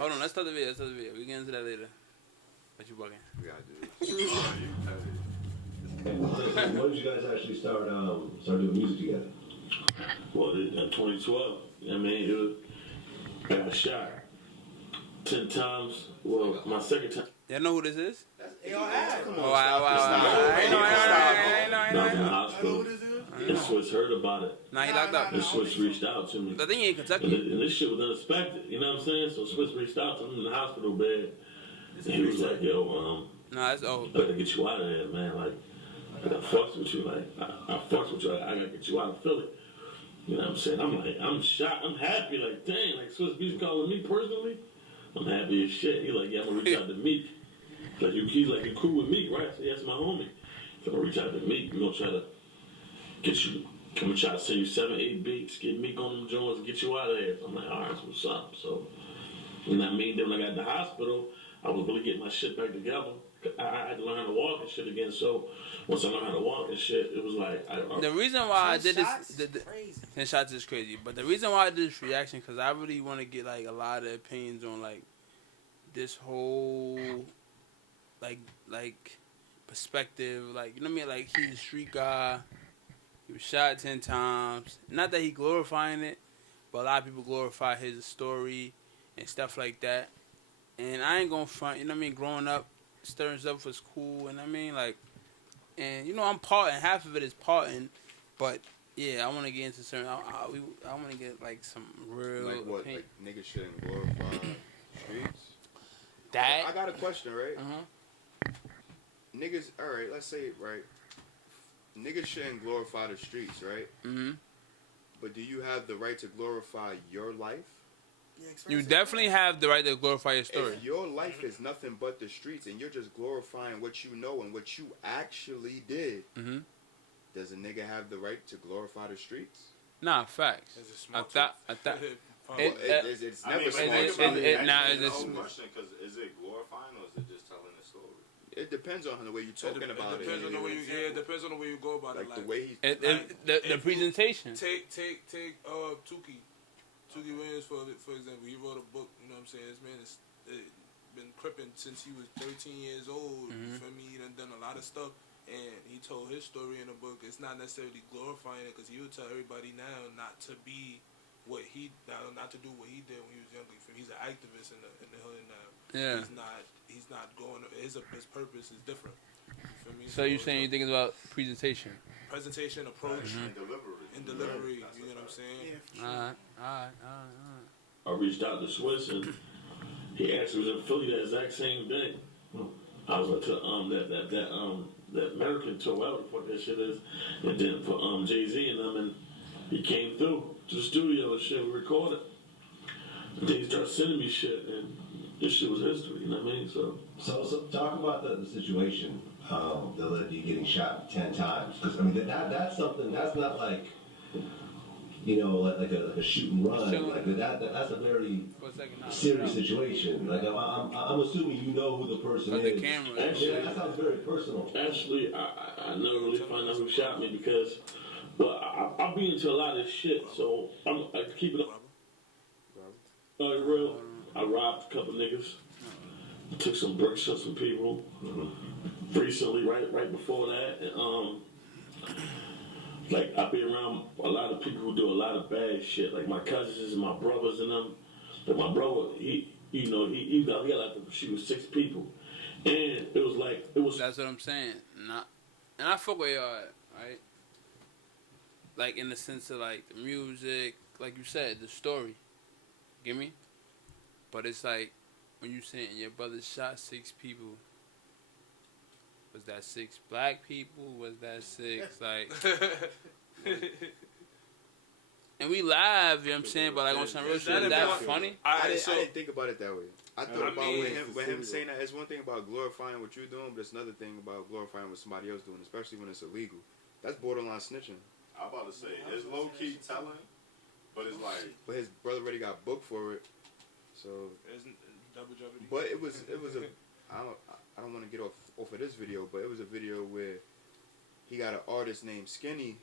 Hold on, let's start the video. We get into that later. But you bugging. We gotta do this. When did you guys actually start doing music together? Well, in 2012, I mean, it was, I got shot 10 times. Well, my second time. Y'all know who this is? That's AR. Come on, Oh, wow. I was in the hospital. And Swiss heard about it. Nah, he locked up. And Swiss reached out to me. I think he in Kentucky. And this shit was unexpected. You know what I'm saying? So Swiss reached out to him in the hospital bed. And he was like, yo, Nah, that's old. I gotta get you out of there, man. Like, I fucks with you. Like, I fucks with you. I gotta get you out of Philly. You know what I'm saying? I'm like, I'm shocked. I'm happy. Like, dang, like Swiss Beats calling me personally. I'm happy as shit. He's like, yeah, I'm gonna reach out to Meek. Like, he's like, you cool with Meek, right? I said, yeah, that's my homie. So I'm gonna reach out to Meek. We're gonna try to get you. I'm gonna try to send you 7-8 beats, get Meek on them joints, get you out of there. So I'm like, all right, so what's up? So, you know what I mean? Then when I got in the hospital, I was really getting my shit back together. I had to learn how to walk and shit again. So once I learned how to walk and shit, it was like the reason why I did this. Crazy. 10 shots is crazy, but the reason why I did this reaction because I really want to get like a lot of opinions on like this whole like perspective. Like, you know what I mean? Like, he's a street guy. He was shot 10 times. Not that he glorifying it, but a lot of people glorify his story and stuff like that. And I ain't gonna front, you know what I mean? Growing up, stirring stuff was cool, and I mean, like, and you know, I'm parting. Half of it is parting, but yeah, I want to get into certain. I want to get like some real. Like what? opinion. Like niggas shouldn't glorify streets? That. I got a question, right? Uh-huh. Niggas, alright, let's say it right. Niggas shouldn't glorify the streets, right? Mm-hmm. But do you have the right to glorify your life? You definitely have the right to glorify your story. If your life is nothing but the streets and you're just glorifying what you know and what you actually did, does a nigga have the right to glorify the streets? Nah, facts. I thought. It's never smart. It's a question because is it glorifying or is it just telling the story? It depends on the way you're talking about it. It depends on the way you. Yeah, it depends on the way you go about it. Like the way he. The presentation. Take Tuki. Tuki Williams, for example, he wrote a book, you know what I'm saying? This man has been cripping since he was 13 years old. You feel me? He done a lot of stuff, and he told his story in the book. It's not necessarily glorifying it, because he would tell everybody now not to be what he, not to do what he did when he was younger. He's an activist in the hood now. Yeah. He's not going, his purpose is different. You feel me? So you're saying you think it's about presentation? Presentation, approach, and delivery. You know what I'm saying? Alright. I reached out to Swiss and he actually was in Philly that exact same day. I was like to that American tour, whatever the fuck that shit is, and then for Jay-Z and them, and he came through to the studio and shit. We recorded. And then he started sending me shit, and this shit was history. You know what I mean? So talk about the situation that led to you getting shot 10 times. Because I mean that's something that's not like, you know, like a shoot and run. Like that's a very serious situation. Like I'm assuming you know who the person is. The camera. Actually, that sounds very personal. Actually, I never really found out who shot me because, well, I've been into a lot of shit, so I keep it real. I robbed a couple niggas. Took some bricks from some people. Recently, right before that, and like I've been around a lot of people who do a lot of bad shit. Like my cousins and my brothers and them. Like my brother, he got like to shoot 6 people, and it was. That's what I'm saying. And I fuck with y'all, right? Like in the sense of like the music, like you said, the story. Get me? But it's like when you saying your brother shot 6 people. Was that 6 black people? Was that 6 like? And we live, you know what I'm saying? But like on some real shit, is that funny? I didn't think about it that way. I thought about with him saying that. It's one thing about glorifying what you're doing, but it's another thing about glorifying what somebody else doing, especially when it's illegal. That's borderline snitching. I'm about to say it's low key telling, but it's like. But his brother already got booked for it, so. Isn't double jeopardy? But it was a. I don't want to get off of this video, but it was a video where he got an artist named Skinny.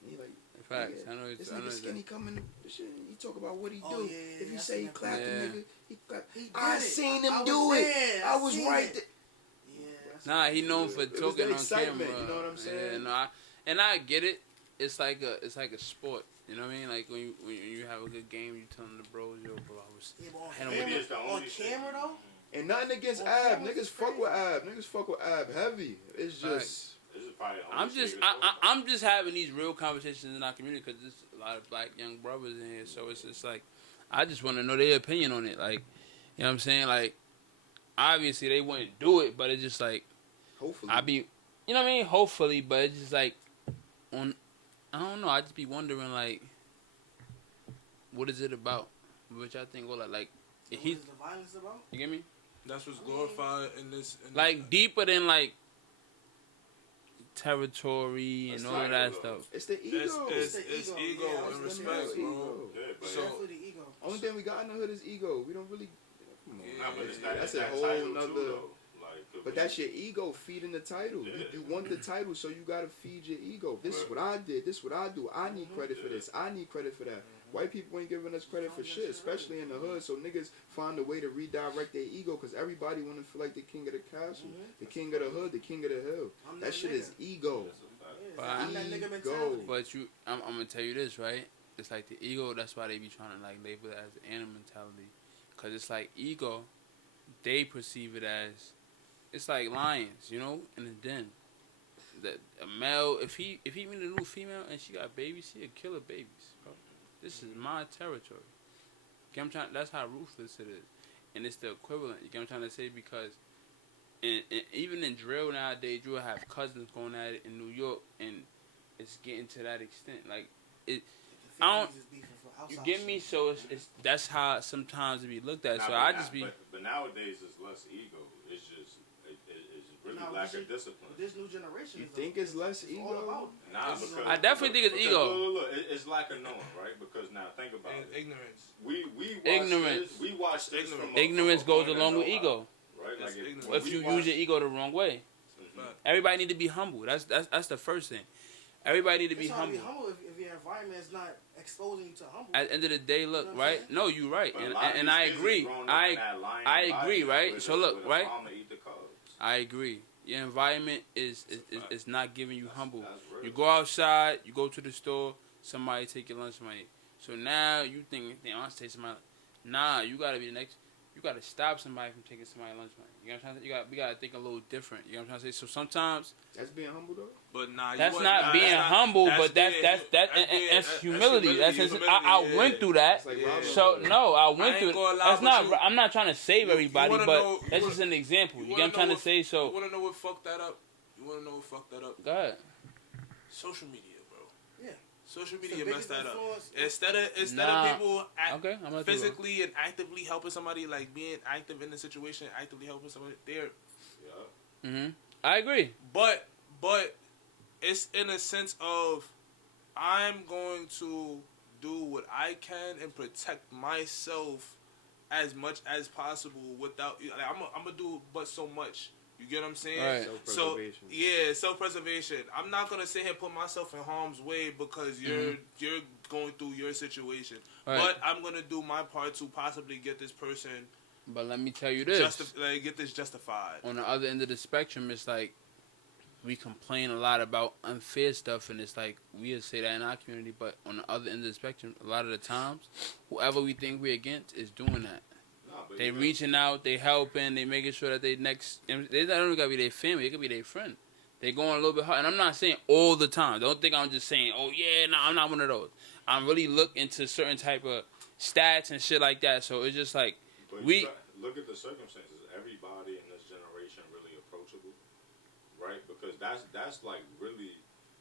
And he like. Facts. Yeah, I know this nigga Skinny coming to shit. He talk about what he do. Yeah, if you say he clapped the nigga, he I it. seen him I was do it. there. I was seen right it. there. Yeah. That's Nah, he known for It was talking the on excitement, camera. you know what I'm saying? Yeah, no, I get it. It's like a sport. You know what I mean? Like when you have a good game, you telling the bros, yo, bro, I was. Yeah, but on I know camera, Maybe it's the on only camera thing. though. And nothing against On Ab. camera, Niggas it's fuck crazy. with Ab. Niggas fuck with Ab heavy. It's just. This is probably the I'm only just thing that's I'm just having these real conversations in our community because there's a lot of black young brothers in here. So it's just like I just want to know their opinion on it. Like, you know what I'm saying? Like, obviously they wouldn't do it, but it's just like Hopefully. I be, you know what I mean? Hopefully, but it's just like on. I don't know. I just be wondering like, what is it about? Which I think, well, like What he, is the violence about? you get me? That's what's glorified in this. Like deeper than like territory and That's all of like that ego. stuff. It's the ego. It's the ego Yeah, I was and gonna respect, say bro. Yeah, but So- Definitely the ego. Only thing we got in the hood is ego. We don't really. Come on. Nah, but it's that's that a whole title nother. too, though. Like, But that's your ego feeding the title. Yeah. You want the title, so you gotta feed your ego. This is Right. what I did. This is what I do. I need credit for this. I need credit for that. White people ain't giving us credit for shit, especially in the hood. So niggas find a way to redirect their ego because everybody want to feel like the king of the castle, the king of the hood, the king of the hill. I'm That that shit nigga. is ego. That's a fact. Yeah, But I'm that nigga ego. mentality. But I'm gonna tell you this, right? It's like the ego. That's why they be trying to like label it as the animal mentality, cause it's like ego. They perceive it as, it's like lions, you know, in the den. That a male, if he meet a new female and she got babies, he'll kill her babies, bro. This is my territory. You know what I'm trying? That's how ruthless it is, and it's the equivalent. You know what I'm trying to say? Because even in drill nowadays, you'll have cousins going at it in New York, and it's getting to that extent. Like it, The I don't- females is beefing for you outside get me? shit. So it's that's how sometimes it be looked at. Nah, So but I now- just be. But nowadays it's less ego. It's just it's really Nah, lack this of discipline. But this new generation You is think it's less all ego? about Nah, It's because I definitely think it's because ego. Look, it's lack of knowing, right? Because now think about And it. ignorance. We watch Ignorance. This, we watch this Ignorance. from Ignorance from a goes point of along with know-how, ego. right? That's Like ignorance. when If we you watch- use your ego the wrong way, Mhm. everybody need to be humble. That's the first thing. Everybody need to be It's hard to humble. be humble if your environment is not exposing you to humble. At the end of the day, look, You know what I'm right? saying? No, you right, But a and lot of and these I kids is agree. growing up in I that lion I body agree, right? with So a- look, with a right? mama eat the carbs. I agree. Your environment is fact. is not giving you humble. That's real. You go outside, you go to the store, somebody take your lunch money. So now you think, damn, I'll take somebody. Nah, you gotta be the next. You gotta stop somebody from taking somebody's lunch money. You know what I'm trying to say? We gotta think a little different. You know what I'm trying to say? So sometimes That's being humble though. But nah, that's you not nah, being that's not- humble, that's but that's being- that's being- that's humility. That's humility, I yeah. went through that. It's like Yeah. Robin So Hood. no, I I went ain't through. gonna lie, That's but not. you- I'm not trying to save you everybody, wanna but know- you that's wanna- just an example. You wanna get what I'm trying know to say? You So wanna know what fucked that up? You wanna know what fucked that up? go ahead. Social media, bro. Yeah. Social It's media the messed biggest that up. influence. Instead Nah. of people Okay, I'm gonna do it. physically and actively helping somebody, like being active in the situation, actively helping somebody, they're Yeah. I agree. But it's in a sense of I'm going to do what I can and protect myself as much as possible without. Like, I'm gonna do but so much. You get what I'm saying? Right. So Self-preservation. yeah, self-preservation. I'm not gonna sit here and put myself in harm's way because you're going through your situation. Right. But I'm gonna do my part to possibly get this person But let me tell you this. get this justified. On the other end of the spectrum, it's like we complain a lot about unfair stuff, and it's like we'll say that in our community. But on the other end of the spectrum, a lot of the times, whoever we think we're against is doing that. Nah, but They you know- reaching out, they helping, they making sure that they next. They not only gotta be their family, it could be their friend. They going a little bit hard, and I'm not saying all the time. Don't think I'm just saying, oh yeah, no, I'm not one of those. I'm really look into certain type of stats and shit like that. So it's just like But you we. got- look at the circumstances. Everybody in this generation really approachable, right? Because that's like really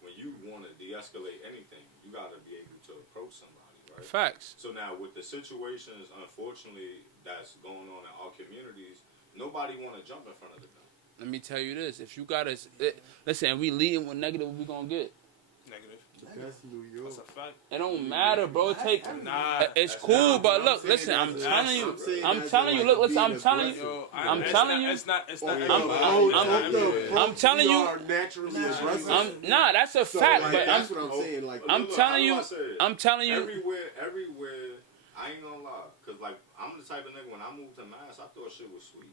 when you want to de-escalate anything, you got to be able to approach somebody, right? Facts. So now with the situations, unfortunately, that's going on in our communities, nobody want to jump in front of the gun. Let me tell you this: if you got us, listen, and we leading with negative, what we gonna get? Negative. That's New York. That's a fact. It don't matter, bro. It take. Nah, It's that's cool, not- but I'm look, saying listen. I'm that's- telling you. I'm saying I'm that's telling you. like Look, listen. being I'm telling aggressive. you. Yo, I'm it's telling not, you. It's not. Oh, I'm I'm telling you- naturally aggressive. Nah, that's a So, fact. like, But that's I'm what I'm saying. Like, I'm Look, telling how do you- I say it? I'm telling you. Everywhere, I ain't gonna lie, cause like I'm the type of nigga, when I moved to Mass, I thought shit was sweet.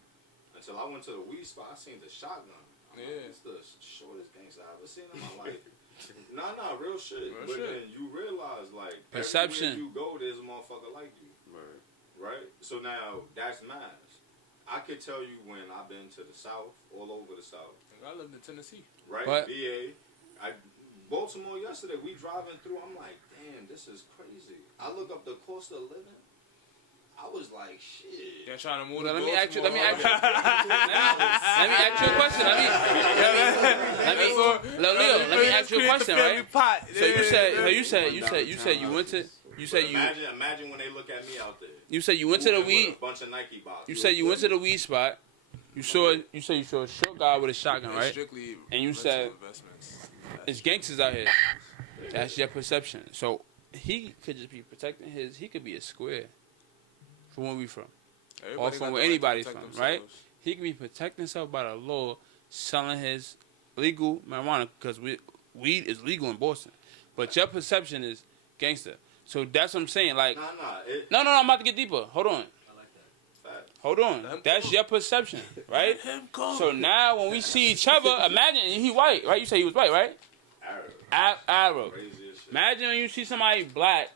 Until I went to the weed spot, I seen the shotgun. Yeah. It's the shortest gangster I ever seen in my life. Nah, real shit. Real but shit. then you realize, like, Perception. everywhere you go, there's a motherfucker like you. Right? So now, that's Mass. I could tell you when I've been to the South, all over the South. I lived in Tennessee. Right? But- BA. Baltimore yesterday, we driving through, I'm like, damn, this is crazy. I look up the cost of living. I was like, shit. They're trying to move. Well, to let me ask you a question. Let me ask you a question, right? So Imagine when they look at me out there. you said you went to the With weed. a bunch of Nike boxes. You said you went to the weed spot. You saw a short guy with a shotgun, right? Strictly And you rental said investments. it's gangsters out here. That's your perception. So he could just be protecting his. He could be a square. From where we from, Everybody from got where the right to anybody's protect from, right? themselves. He could be protecting himself by the law, selling his legal marijuana because weed is legal in Boston. But your perception is gangster. So that's what I'm saying. Like, no, I'm about to get deeper. Hold on. Hold on. That's your perception, right? So now when we see each other, imagine he white, right? You say he was white, right? Arab. Crazy as shit. Imagine when you see somebody black,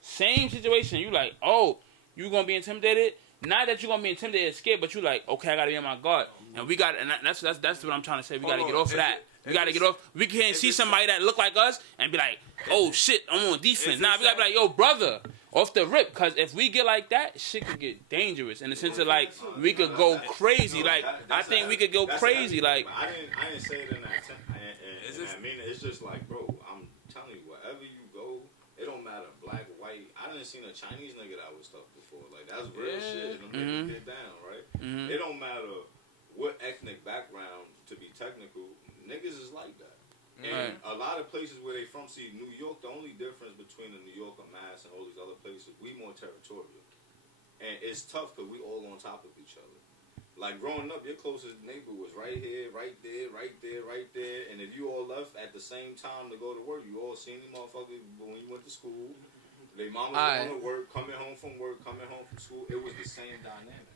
same situation. You like, oh, you gonna be intimidated? Not that you're gonna be intimidated, scared, but you like, okay, I gotta be on my guard, and we got, and that's what I'm trying to say. We gotta get off of that. We gotta get off. We can't see somebody that look like us and be like, oh shit, I'm on defense. Nah, we gotta be like, yo, brother, off the rip. Cause if we get like that, shit could get dangerous in the sense of like we could go crazy. Like I think we could go crazy. Like I didn't say it in that meaning. It's just like, bro, I'm telling you, wherever you go, it don't matter, black, white. I didn't seen a Chinese nigga that was tough before. Like that's real shit. And them niggas get down, right? It don't matter what ethnic background, to be technical, niggas is like that. And a lot of places where they from, see, New York, the only difference between the New York or Mass and all these other places, we more territorial. And it's tough because we all on top of each other. Like growing up, your closest neighbor was right here, right there, right there, right there. And if you all left at the same time to go to work, you all seen these motherfuckers when you went to school. Their mama was going to work, coming home from work, coming home from school. It was the same dynamic.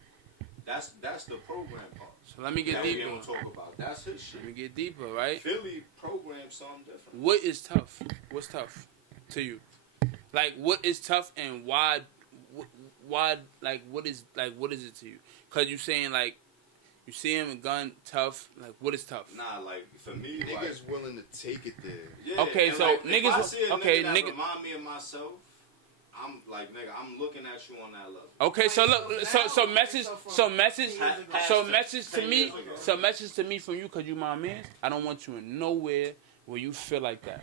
That's the program part. so let me get That we deeper. don't talk about. That's his shit. Let me get deeper, right? Philly programs something different. What is tough? What's tough to you? Like what is tough and why? Like what is it to you? Cause you saying like you see him and gun tough. Like what is tough? Nah, like for me, like, Niggas willing to take it there. yeah, Okay, and, so like, niggas- If I see a okay, nigga that nigga- remind me of myself, I'm like, nigga, I'm looking at you on that level. Okay, so look, so message to me from you, cause you my man. I don't want you in nowhere where you feel like that,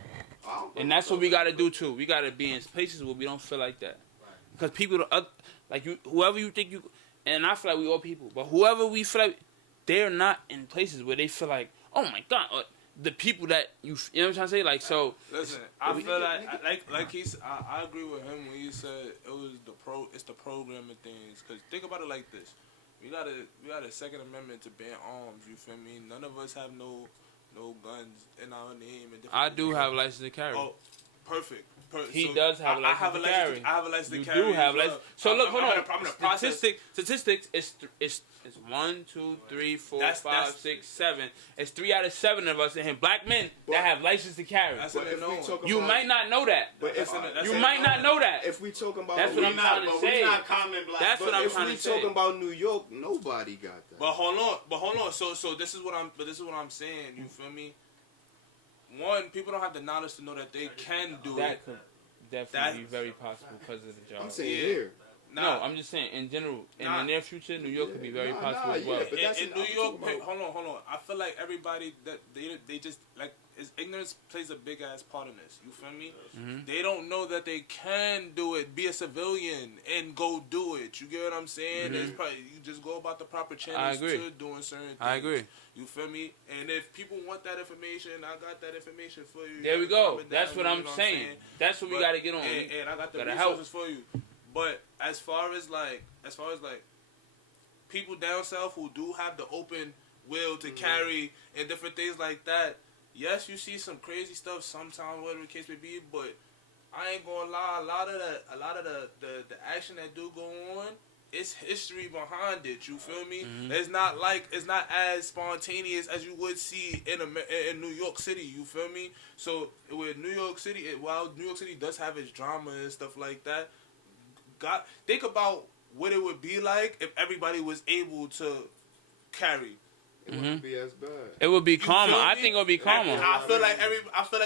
and that's what we gotta do too. We gotta be in places where we don't feel like that, because people, like you, whoever you think you, and I feel like we all people, but whoever we feel like, they're not in places where they feel like, oh my god, the people that you know what I'm trying to say, like so. Listen, I feel like he's. I agree with him when he said it was it's the programming things. Cause think about it like this: we got a Second Amendment to ban arms. You feel me? None of us have no guns in our name. And I do have a license to carry. Oh, perfect. He does have a license to carry. I have a license to You carry. do have as well. license. So look, hold on. I'm gonna process. Statistics is 1, 2, 3, 4, That's- 5, that's- 6, 7. It's 3 out of 7 of us in here, black men that have license to carry. That's But what if we talk You about, might not know that. but if, You might not know that. if we talking about, That's what I'm trying to say. We not common black. That's what I'm if trying we to say. talking about New York, nobody got that. But hold on. So this is what I'm saying. You feel me? One, people don't have the knowledge to know that they can do it. That could definitely be very possible because of the job. I'm saying Yeah. here. No, I'm just saying in general. In the near future, New York could be very Nah, possible nah, as well. yeah, but that's in I'm New York, talking about- hold on. I feel like everybody that they just like ignorance plays a big ass part in this. You feel me? Mm-hmm. They don't know that they can do it. Be a civilian and go do it. You get what I'm saying? It's probably, you just go about the proper channels agree. to doing certain things. I agree. You feel me? And if people want that information, I got that information for you. There we You go. comment That's down, what you I'm know saying. That's what we But- got to get on. and I got the gotta resources for you. But as far as like people down south who do have the open will to carry and different things like that, yes, you see some crazy stuff sometimes, whatever the case may be, but I ain't gonna lie. A lot of the action that do go on, it's history behind it. You feel me? Mhm. It's not as spontaneous as you would see in New York City. You feel me? So with New York City, while New York City does have its drama and stuff like that, think about what it would be like if everybody was able to carry. It wouldn't be as bad. It would be calmer. feel I me? think it would be calmer. I feel like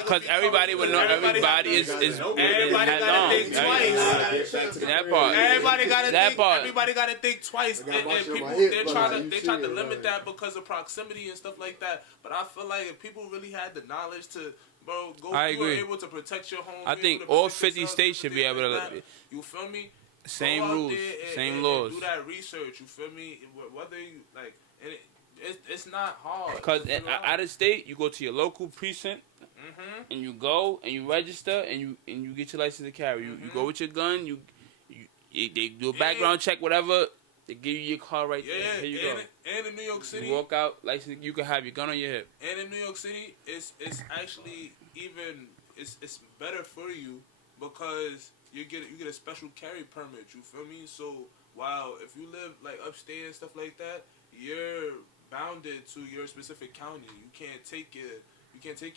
Because everybody would know everybody is Everybody has gotta on. think twice. That part. Everybody gotta That think. part. Everybody gotta think twice. I gotta And watch people my hip, they but try how to you they see try to it, limit right. that because of proximity and stuff like that. But I feel like if people really had the knowledge to, bro, go I you were agree. able to protect your home. I be think able to all protect 50 yourself, states should be everything able like to. that. You feel me? Same Go out rules, there same and laws. do that research. You feel me? Whether you like, and it's not hard. Because out of state, you go to your local precinct and you go and you register and you get your license to carry. You go with your gun. They do a background check, whatever. They give you your car right there. Here you go. And in New York City, You walk out, license. You can have your gun on your hip. and in New York City, it's actually even it's better for you because you get a special carry permit. You feel me? So while if you live like upstate and stuff like that, you're bounded to your specific county. You can't take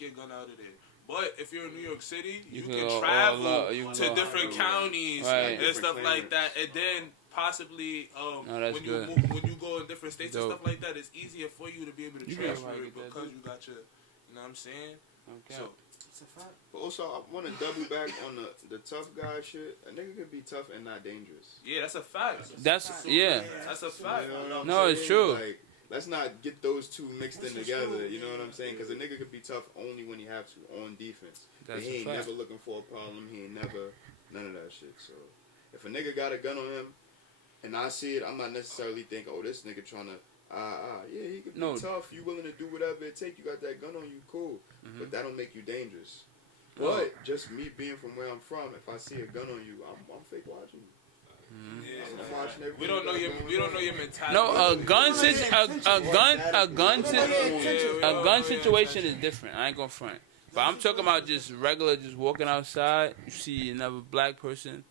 your gun out of there. But if you're in New York City, you can can go travel all out. You can to go- different counties Right. and stuff like that, and then possibly that's when good. when you go in different states and Dope. stuff like that, it's easier for you to be able to You transfer gotta it get that because dope. you got your, you know what I'm saying? Okay. So It's a fact. But also, I want to double back on the tough guy shit. A nigga could be tough and not dangerous. yeah, that's a fact. That's yeah. That's a fact. You know what I'm No, it's saying? true. Like, let's not get those two mixed in That's together. true, You know what yeah. I'm saying? Because a nigga could be tough only when he have to on defense. But That's he a ain't fact. never looking for a problem. He ain't never none of that shit. So if a nigga got a gun on him and I see it, I'm not necessarily thinking, oh, this nigga trying to yeah, he could be No. tough. You willing to do whatever it take. You got that gun on you, cool. Mhm. But that don't make you dangerous. No. But just me being from where I'm from, if I see a gun on you, I'm fake watching you. I'm watching everything. We don't know your mentality. No, a gun situation is different. I ain't gonna front. But I'm talking about just regular, just walking outside. You see another black person.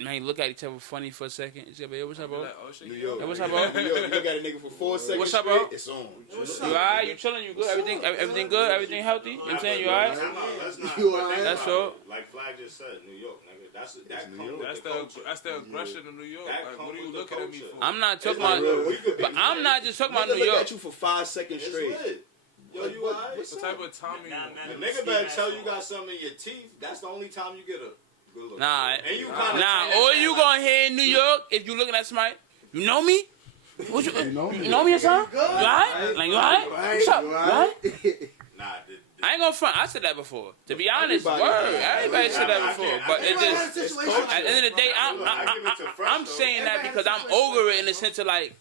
Man, look at each other funny for a second. You say, "Hey, what's up, bro? Like, oh, shit, New yo. York. Hey, what's up, New bro? York, you look at a nigga for 4 seconds What's up, straight, bro? it's on. What's You up? alright? You chilling? You good? Everything good? Everything healthy? You know what I'm saying? You alright? Let's not. You but alright? think That's about all. it. Like Flag just said, New York, nigga. That New comes York. with That's the culture. that's the aggression of New York. That Like, come what are you with the looking at me culture. for? I'm not talking It's like, about, we could be but I'm not just talking about Nigga New look York. at you for 5 seconds It's straight. lit. Yo, Like, you what- alright? what's What type of time you want? The nigga better tell you got something in your teeth. That's the only time you get a good look. Nah, and you kinda nah. say that All shit you like- gonna hear in New York if you looking at somebody, you know me? What you know me or something? You alright? Like you alright? What's up? You alright? Nah, I ain't gonna front. I said that before. To be honest, Everybody- word. Everybody said that I before. can't- But I it can't- just. Everybody has a situation culture. like At the end of the day, I'm though. saying that Everybody because has a I'm situation over like it in the that, sense of like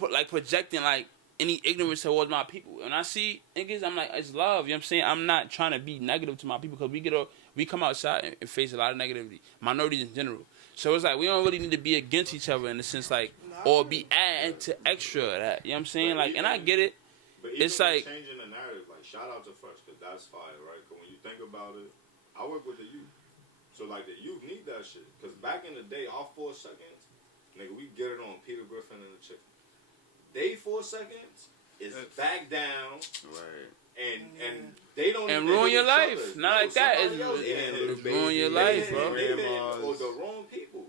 Nah, projecting like any ignorance towards my people. When I see niggas, I'm like, it's love. You know what I'm saying? I'm not trying to be negative to my people because we come outside and face a lot of negativity. Minorities in general. So it's like we don't really need to be against each other in the sense like or be adding to extra that. You know what I'm saying? Like, and I get it. But even It's like- changing the narrative, like shout out to Fresh, because that's fire, right? Because when you think about it, I work with the youth. So like the youth need that shit. Because back in the day, our 4 seconds, nigga, we get it on Peter Griffin and the chicken. They 4 seconds is back down Right. and they don't And even ruin hit your each life. other. Not like that. somebody It's- else it- hit it- it. ruin your They life, hit- bro. They hit Grandmas. or the wrong people.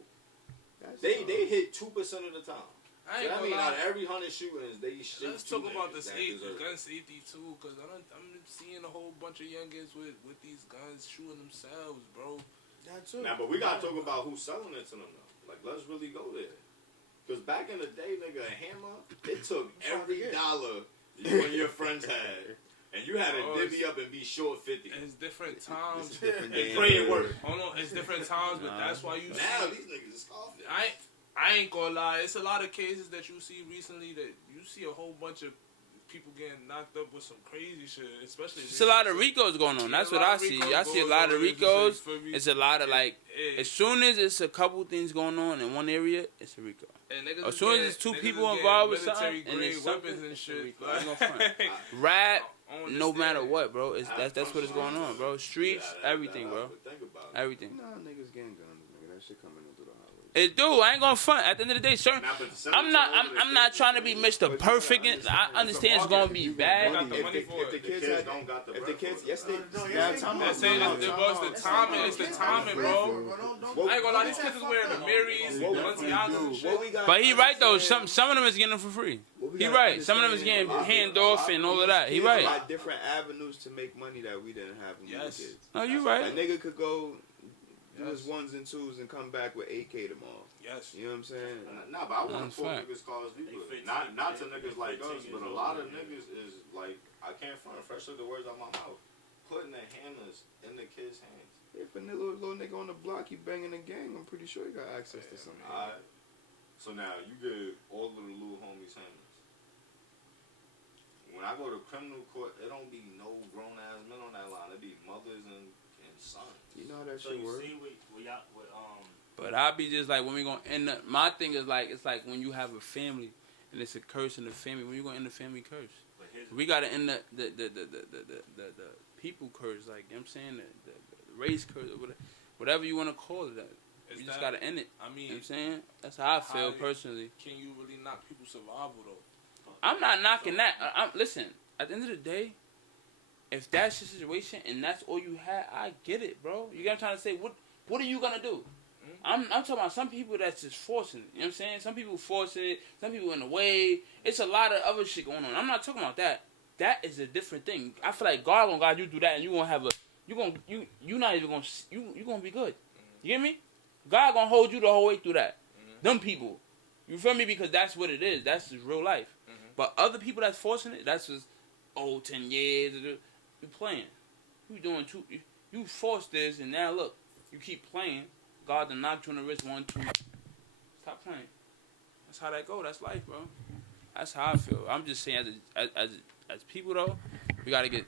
That's They hit 2% of the time. I So ain't that gonna mean lie. out of every 100 shootings, they shoot Let's two talk about the niggas that safety, deserve it. gun safety too, because I'm seeing a whole bunch of youngins with these guns shooting themselves, bro. That too. Now, but we gotta talk about who's selling it to them though. Like, let's really go there. Because back in the day, nigga, a hammer, it took every dollar you and your friends had. And you had to Oh, divvy up and be short 50. It's different times. It's different And day pray and it work. Hold on, it's different times, but that's why you Now, see. these niggas is coughing. I ain't gonna lie. It's a lot of cases that you see recently that you see a whole bunch of people getting knocked up with some crazy shit, especially. It's a lot of Ricos going on. That's what I see. I see a lot of Ricos. It's a lot of like. As soon as it's a couple things going on in one area, it's a Rico. As soon as it's two people involved with something, and it's weapons and shit. Rap, no matter what, bro. That's what is going on, bro. Streets, everything, bro. Everything. Nah, niggas getting guns, nigga. That shit coming into the highway. It do. I ain't gonna front. At the end of the day, sir, I'm not trying to be Mr. Perfect. I understand it's gonna be bad. If the kids don't got the kids, yes they. It's the timing, bro. I ain't gonna lie. These kids is wearing the Marys, Balenciagas and shit. But he right though. Some of them is getting them for free. He right. Some of them is getting hand off and all of that. He right. Got different avenues to make money that we didn't have when we were kids. No, you right. A nigga could go do his ones and twos and come back with 8K tomorrow. Yes. You know what I'm saying? Nah, but I want to quote niggas cause not to niggas like us, but a lot of niggas is like, I can't front fresh the words out my mouth, putting their hammers in the kids' hands. If a little nigga on the block, he banging a gang, I'm pretty sure he got access to something. Alright. So now you give all of the little homies hammers. When I go to criminal court, it don't be no grown ass men on that line. It be mothers and sons. You know how that shit works. But I'll be just like, when we gonna end up, my thing is like, it's like when you have a family and it's a curse in the family. When you gonna end the family curse? We gotta end the people curse, like, you know what I'm saying, the race curse, or whatever you want to call it. We just gotta end it. I mean, you know what I'm saying, that's how I feel personally. Can you really knock people's survival though? I'm not knocking that. Listen, at the end of the day, if that's your situation and that's all you had, I get it, bro. You get what I'm trying to say? What are you gonna do? I'm talking about some people that's just forcing it. You know what I'm saying? Some people forcing it. Some people in the way. It's a lot of other shit going on. I'm not talking about that. That is a different thing. I feel like God gonna guide you through that, and you gonna have you not even gonna you gonna be good. You get me? God gonna hold you the whole way through that. Them people, you feel me? Because that's what it is. That's just real life. But other people that's forcing it, that's just 10 years. You playing. You doing two. You forced this, and now look, you keep playing. God done knocked you on the wrist 1, 2. Stop playing. That's how that go. That's life, bro. That's how I feel. I'm just saying, as people though, we gotta get.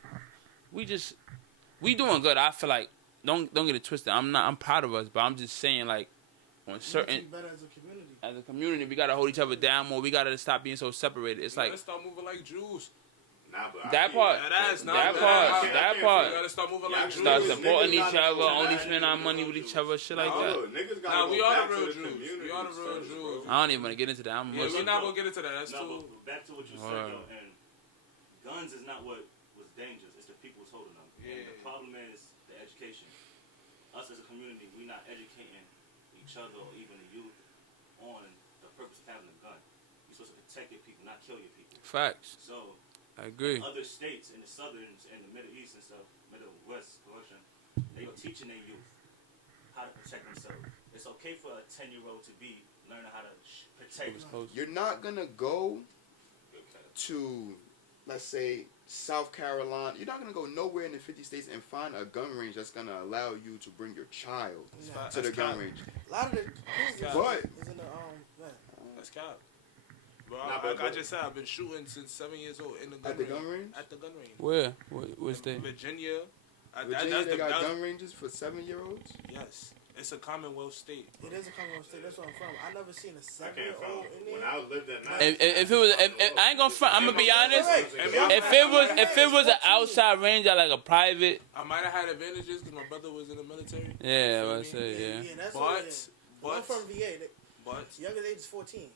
We doing good. I feel like don't get it twisted. I'm proud of us, but I'm just saying, like, on certain. Better as a community. As a community, we gotta hold each other down more. We gotta stop being so separated. It's like. Let's start moving like Jews. That part. That part. We gotta start moving like Jews. Start supporting each other. Only spend our money with each other. Shit like that. Nah, we are the real Jews. We are the real Jews. I don't even want to get into that. We're not gonna get into that. That's too. Back to what you said, yo. And guns is not what was dangerous. It's the people who's holding them. And the problem is the education. Us as a community, we're not educating each other or even the youth on the purpose of having a gun. You're supposed to protect your people, not kill your people. Facts. So. I agree. Other states in the southerns and the Middle East and stuff, Middle West portion, they are teaching their youth how to protect themselves. It's okay for a 10-year-old to be learning how to protect themselves. You're not gonna go to, let's say, South Carolina. You're not gonna go nowhere in the 50 states and find a gun range that's gonna allow you to bring your child to the gun range. A lot of the kids is in the That's cap. Bro, like I just said, I've been shooting since 7 years old in the gun range. At the gun range? Where? Where's that? Virginia. They got gun ranges for 7-year-olds? Yes. It's a Commonwealth state. It is a Commonwealth state. That's where I'm from. I never seen a 7-year-old in there. When I lived at night. If I ain't gonna front, I'm gonna be honest. If it was an outside range at like a private. I might have had advantages because my brother was in the military. Yeah, I would say Yeah, that's but I'm from VA. But youngest age is 14.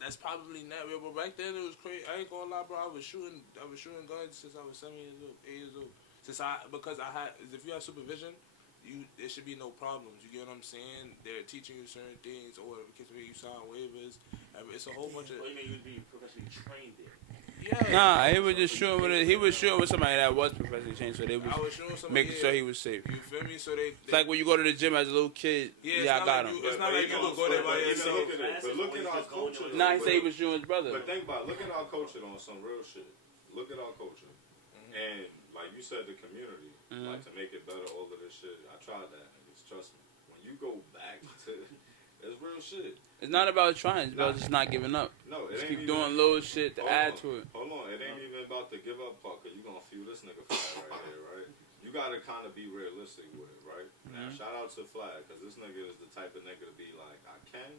That's probably not real, but back then it was crazy. I ain't gonna lie, bro. I was shooting guns since I was 7 years old, 8 years old. Because if you have supervision, there should be no problems. You get what I'm saying? They're teaching you certain things, or kids make you sign waivers. It's a whole bunch of. What do you mean you'd be professionally trained there? Yeah. Nah, he was just shooting with he was shooting with somebody that was professionally trained, so they was making sure he was safe. You feel me? So it's like when you go to the gym as a little kid. Yeah, I got him. It's not like you can go there by yourself. But look at our culture. Nah, he said he was shooting his brother. But think about it. Look at our culture on some real shit. Look at our culture. And like you said, the community, like to make it better, all of this shit. I tried that, niggas. Trust me. When you go back to, it's real shit. It's not about trying, it's about just not giving up. No, it just ain't keep even, doing little shit to add to it. Hold on. the give up part, because you're going to feel this nigga Flag right here, right? You got to kind of be realistic with it, right? Now, shout out to Flag, because this nigga is the type of nigga to be like, I can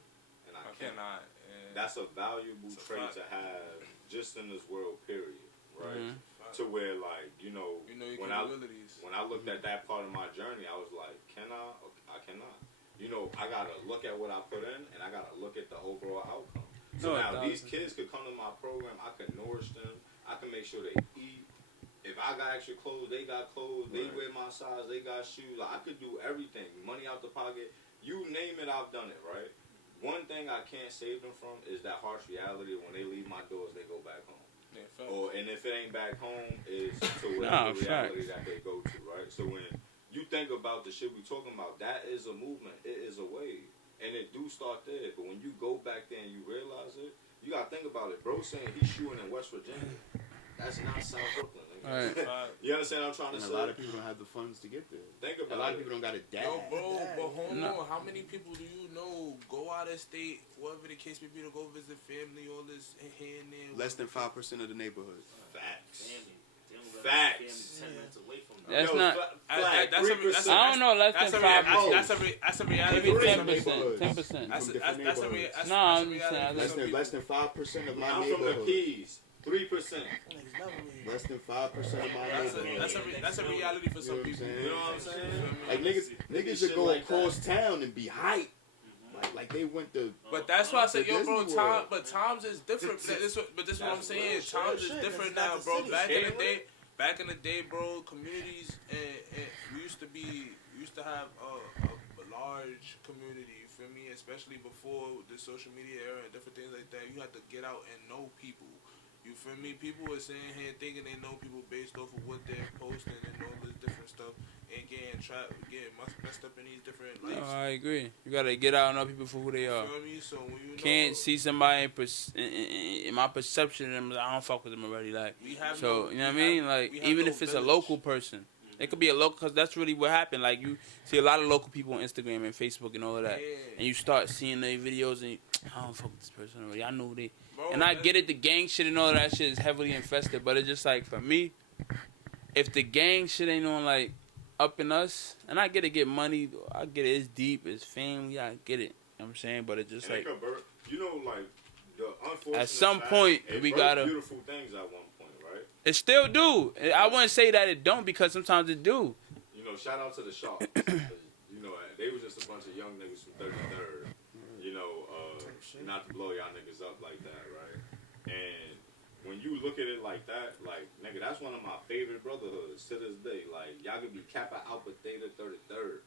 and I can't. cannot. That's a valuable It's a trait fact. to have just in this world, period, right? Fact. To where, like, you know your when capabilities. when I looked at that part of my journey, I was like, can I? I cannot. You know, I got to look at what I put in, and I got to look at the overall outcome. So No, now these 1,000%. kids could come to my program. I could nourish them. I can make sure they eat. If I got extra clothes, they got clothes. They wear my size. They got shoes. Like, I could do everything. Money out the pocket. You name it, I've done it, right? One thing I can't save them from is that harsh reality. When they leave my doors, they go back home. Yeah, facts. And if it ain't back home, it's to Nah, whatever reality facts. that they go to, right? So when you think about the shit we talking about, that is a movement. It is a wave. And it do start there. But when you go back there and you realize it, you got to think about it. Bro saying he's shooting in West Virginia. That's not South Brooklyn. Nigga. Right. You understand what I'm trying to And say? a lot of people don't have the funds to get there. Think A about lot it. of people don't got a dad. Yo, bro, but hold No. on. How many people do you know go out of state, whatever the case may be, to go visit family, all this here and there? Less than 5% of the neighborhood. Facts. Family. They don't got Facts. Family 10 minutes away from them. That's Yo, not. Flag, that's a- 3%. I don't know. Less That's than a, rea- 5%. that's a reality. Maybe for some 10%. people. 10%. That's a From different neighborhoods. that's No, a I'm reality just saying, for Less some than people. less than 5% of my I'm from the neighborhood. P's. 3%. Niggas never leave. Less than 5% of my That's neighborhood. that's a reality for some You know what I'm people. saying? You know what I'm saying? Like niggas Shit should go like across town and be hype. Like they went to. But that's why I said, The yo, bro, Disney time, World. but times is different. But this is what I'm That's saying. real Times shit. is different That's now, the bro. city. Back in the day, bro, communities and we used to have a large community. You feel me? Especially before the social media era and different things like that. You had to get out and know people. You feel me? People are sitting here thinking they know people based off of what they're posting and all this different stuff, and getting messed up in these different No, lives. I agree. You gotta get out and know people for who they are. You feel me? So when you Can't know, see somebody in my perception of them. Like, I don't fuck with them already. Like, we have so no, you know what I we mean? have- Like, we have even no if it's village. a local person, it could be a local, because that's really what happened. Like, you see a lot of local people on Instagram and Facebook and all of that, Yeah. and you start seeing their videos and I don't fuck with this person already. I know who they. Bro, And I that's- get it, the gang shit and all that shit is heavily infested, but it's just like, for me, if the gang shit ain't on, like, up in us, and I get it, get money, I get it, it's deep, it's family, I get it, you know what I'm saying, but it's just And like, it could birth, you know, like, the unfortunate At some fact, point, it we birthed gotta- beautiful things at one point, right? it still do. I wouldn't say that it don't, because sometimes it do. You know, shout out to the Sharks. 'Cause, you know, they was just a bunch of young niggas from 33rd. You know, not to blow y'all niggas up like that, right? And when you look at it like that, like, nigga, that's one of my favorite brotherhoods to this day. Like, y'all could be Kappa Alpha Theta 33rd.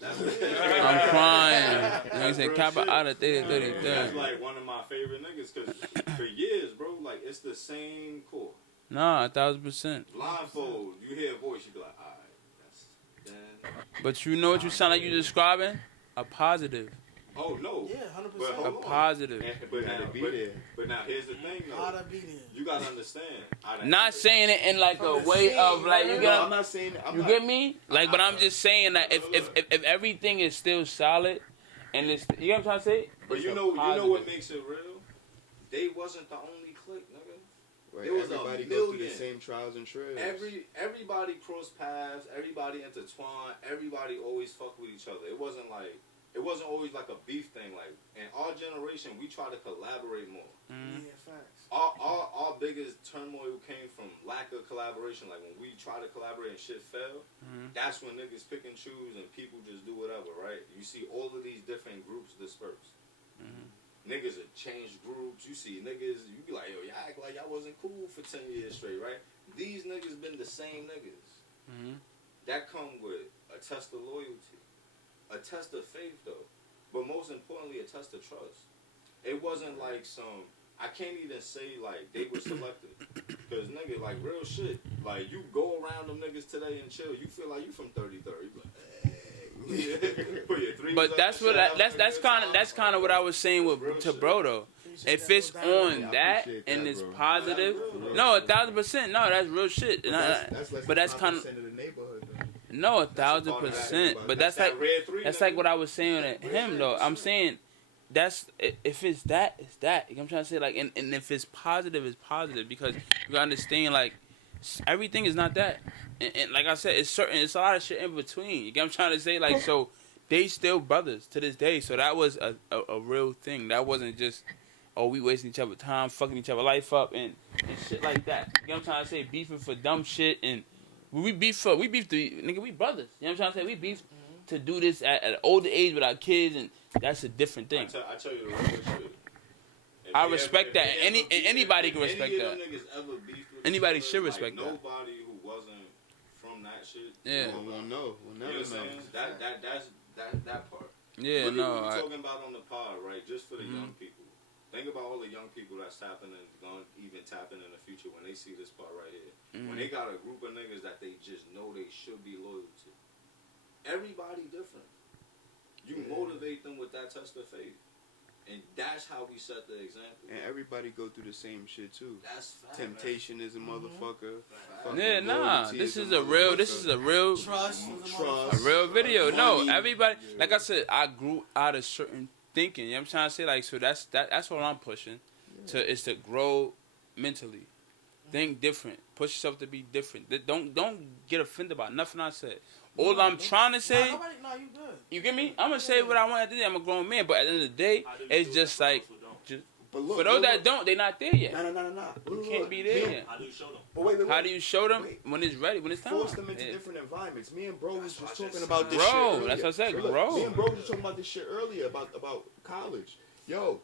That's I'm crying. You know what I'm saying? real Kappa shit. out of there, That's like one of my favorite niggas, because for years, bro, like, it's the same core. Nah, 1,000%. Blindfold, you hear a voice, you be like, alright, that's Dan. But you know what you sound like you describing? A positive. Oh, no. Yeah, But 100%. A hold on. positive. But Had now, to be but, there. but now here's the thing, Gotta though. be there. You gotta understand. Not saying it in like a From the way scene, of like, you man. No, get I'm not saying. I'm you not, get me? Like, but I'm just saying that if everything is still solid and it's, you know what I'm trying to say? But It's you a know what positive. makes it real? They wasn't the only clique, nigga. Right, It was a everybody go through the million. same trials and trails. Everybody crossed paths. Everybody intertwined. Everybody always fucked with each other. It wasn't always like a beef thing. Like, in our generation, we try to collaborate more. Mm. Yeah, facts. Our biggest turmoil came from lack of collaboration. Like, when we try to collaborate and shit fell, Mhm. that's when niggas pick and choose and people just do whatever, right? You see all of these different groups disperse. Mhm. Niggas have changed groups. You see niggas, you be like, yo, y'all act like y'all wasn't cool for 10 years straight, right? These niggas been the same niggas. Mhm. That come with a test of loyalty, a test of faith, though. But most importantly, a test of trust. It wasn't like some, I can't even say, like, they were selected. Because, nigga, like, real shit. Like, you go around them niggas today and chill, you feel like you from 33rd. You be like, hey. Put your threes But up that's and what shit, having a that's good kind time. of what I was saying Real with to shit. bro though. If it's on I that appreciate and that, it's bro. positive, Real. no, 1,000%, no, that's real shit. But And that's less but than that's kind of 5% of the neighborhood. Though. no, That's a part of that. 1,000%. But that's that like red three, that's nigga. like what I was saying to him though. I'm saying that's if it's that, it's that. You know what I'm trying to say? Like, and if it's positive, it's positive, because you gotta understand, like, everything is not that. And like I said, it's a lot of shit in between. You get what I'm trying to say? Like, so they still brothers to this day. So that was a real thing. That wasn't just, oh, we wasting each other time, fucking each other life up and shit like that. You know what I'm trying to say? Beefing for dumb shit and we beef to, nigga, we brothers. You know what I'm trying to say? We beef to do this at an older age with our kids, and that's a different thing. I tell you the real shit. I respect that. Anybody can respect any that. of them niggas ever beefed with Anybody each other, should respect that. Nobody who wasn't from that shit. Yeah. We'll know. We'll You never know what I'm know. saying? That part. Yeah, Look at no. what we're talking about on the pod, right? Just for the young people. Think about all the young people that's tapping and going even tapping in the future when they see this part right here. When they got a group of niggas that they just know they should be loyal to. Everybody different. You motivate them with that test of faith. And that's how we set the example. And everybody go through the same shit too. That's fact. Temptation is a motherfucker. Yeah, nah. Loyalty This is is a real. Trust. Trust. A real video. No, Money. everybody. Like I said, I grew out of certain thinking. You know what I'm trying to say? Like, so that's what I'm pushing. Is to grow mentally, think different, push yourself to be different. Don't get offended about nothing I said. All I'm trying to say, No, you good. you get me? I'm gonna say what I want at the end. I'm a grown man, but at the end of the day, it's just like, But look, for those that don't, they're not there yet. Nah. You can't be there yet. How do you show them? But wait. How do you show them Wait. when it's ready, when it's time? Force them into Yeah. different environments. Me and bro was just what I talking just about said. this Bro, shit earlier. that's what I said, Look, bro. Me and bro was talking about this shit earlier about college. Yo,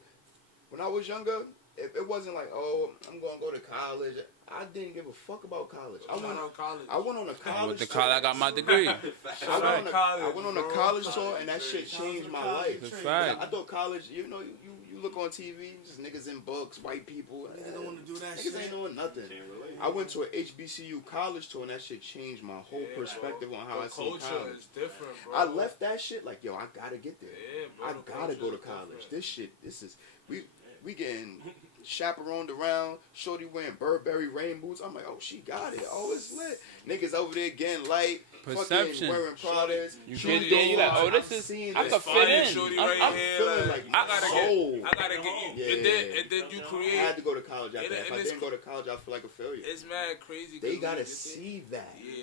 when I was younger, it wasn't like, oh, I'm gonna go to college. I didn't give a fuck about college. I went on a college. With the college, I got my degree. I went on a college tour, and that shit changed my life. It's a fact. I thought college, you know, you look on TV, just niggas in books, white people. Niggas don't want to do that Niggas shit. ain't doing nothing. Can't relate. I went to a HBCU college tour, and that shit changed my whole perspective on how I see culture college. is different, bro. I left that shit like, yo, I gotta get there. Yeah, bro, I the gotta go to culture is college. different. This is we getting chaperoned around. Shorty wearing Burberry rain boots. I'm like, oh, she got it. Oh, it's lit. Niggas over there getting light. Perception. Fucking wearing Pradas. You Shorty get there, you like, oh, I'm this is. seeing I this. can Fire fit in. shorty I'm right I'm here, feeling like, like I gotta soul. I gotta get you. Yeah. And then you I create. had to go to college after that. If And I it's- didn't go to college, I feel like a failure. It's mad crazy. 'cause They we gotta get see that. Yeah.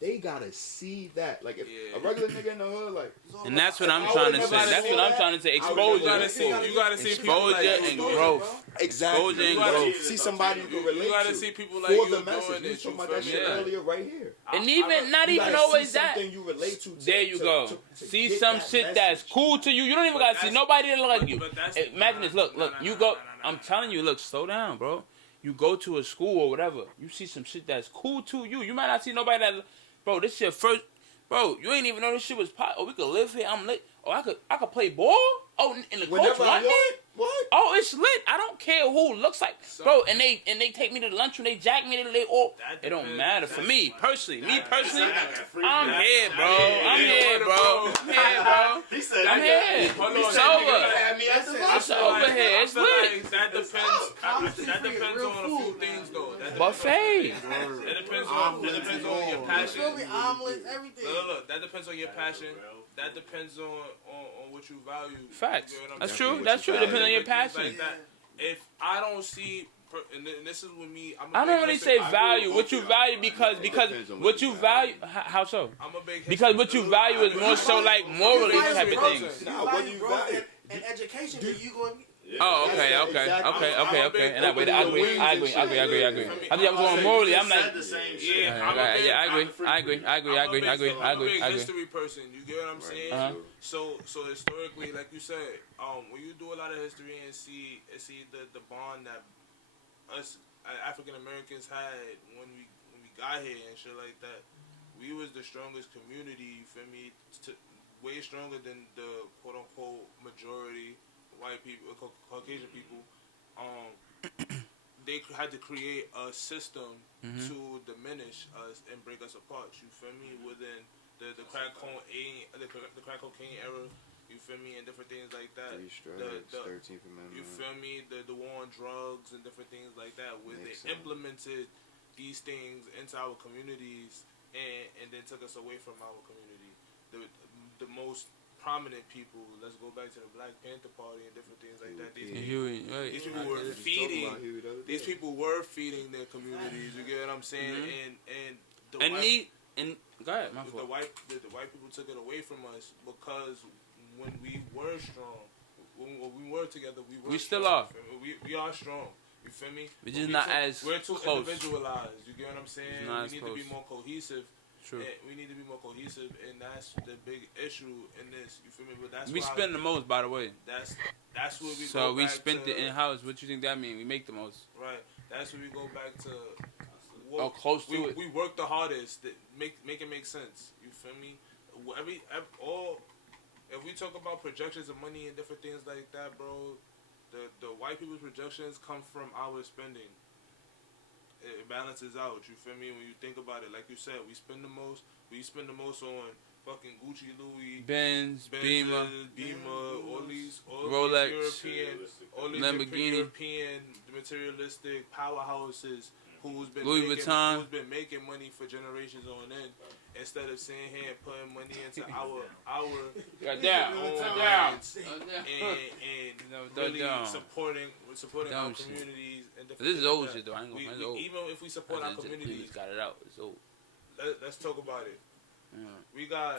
They gotta see that. Like, if Yeah. a regular nigga in the hood, like, And that's what I'm I trying to would've say. never That's said what I'm that. trying to say. I Exposure. would've You gotta see. You gotta see people like Exposure and growth. exactly. Exposure and You gotta growth. see somebody you can relate You gotta to. see people like For you the message. doing We it. was talking You about that feel shit me? earlier right here. And even not You even gotta always see that. something you relate to. There you go. to See get some that shit that's message. cool to you. You don't even gotta see that's- nobody that look like you. but that's- Imagine this. Look. You go. I'm telling you. Look. Slow down, bro. You go to a school or whatever. You see some shit that's cool to you. You might not see nobody that. Bro, this shit first. Bro, you ain't even know this shit was pot. Oh, we could live here. I'm lit. Oh, I could play ball. Oh, in the coach Whenever I want me. want, what? Oh, it's lit. I don't care who looks like, bro. And they take me to lunch when they jack me. They all. It don't matter for me personally. I'm here, bro. I'm here, bro. He said, I'm here. Hold on, It's you over. gotta have me at the It's over here. It's I feel lit. like that depends on a few things though. Buffet. It depends on your You passion. feel me? Omelets, everything. Look, that depends on your passion. That depends on what you value. Facts. You know what I'm That's saying? true. That's true. It depends on your Things passion. like that. If I don't see, and this is with me, I don't really say value. What you value because what you value. How so? I'm a big Because what you value is more so like morally type of things. Nah, what do you value? And education, then you going. Oh, okay. And that way, I agree. I thought you was going morally. I'm like, Yeah, I agree. I'm a big history person. You get what I'm saying? Uh-huh. So historically, like you said, when you do a lot of history and see the bond that us African Americans had when we got here and shit like that, we was the strongest community. You feel me? Way stronger than the quote unquote majority white people, Caucasian people. They had to create a system to diminish us and break us apart. You feel me? Within the crack cocaine era, you feel me, and different things like that. 3 strikes, 13th Amendment. You feel me? The war on drugs and different things like that, where Makes they sense. implemented these things into our communities and then took us away from our community. The most prominent people, let's go back to the Black Panther Party and different things like that. These people were feeding these people were feeding their communities. You get what I'm saying? And the And white, go ahead, my the fault. white people took it away from us because when we were strong, when we were together, we still strong, are. you feel me? We are strong. You feel me? We're just not as we're too close. individualized. You get what I'm saying? Not We as need to be close. more cohesive. True. We need to be more cohesive, and that's the big issue in this. You feel me? But that's We why spend the most, by the way. That's where we So go we back spent to, it in house. What you think that mean? We make the most. right. That's where we go back to. Oh, close to it. We work the hardest. Make it make sense. You feel me? If we talk about projections of money and different things like that, bro, the white people's projections come from our spending. It balances out. You feel me? When you think about it, like you said, we spend the most. We spend the most on fucking Gucci, Louis, Benz, Beamer, all these Rolex, Lamborghini, Lamborghini. European materialistic powerhouses who's been Louis Vuitton. who's been making money for generations on end, instead of sitting here and putting money into our Got down, own down, lands and really supporting Dumb our shit. communities and different This is things old like shit though. I ain't that. gonna. It's old. Even if we support our communities, Got it out. It's old. let's talk about it. Yeah.